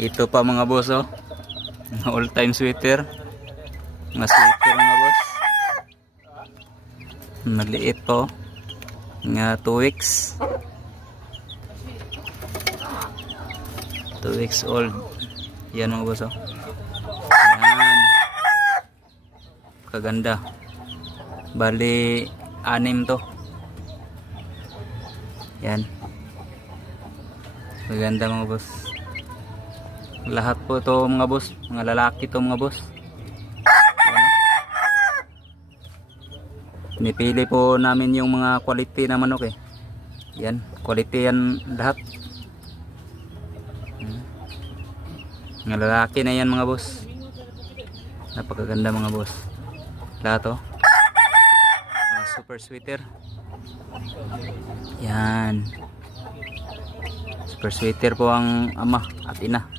Ito pa mga boss, oh. Mga all time sweater. Mga sweater mga boss. Maliit po. Nga 2 weeks. 2 weeks old. Yan mga boss, oh. Yan. Kaganda. Bali 6 to. Yan. Maganda mga boss. Lahat po to mga boss, mga lalaki to mga boss. Yan. Pinipili po namin yung mga quality na manok eh. Yan, quality yan lahat. Mga lalaki na yan mga boss. Napakaganda mga boss. Lahat to. Super sweater. Yan. Super sweater po ang ama at ina.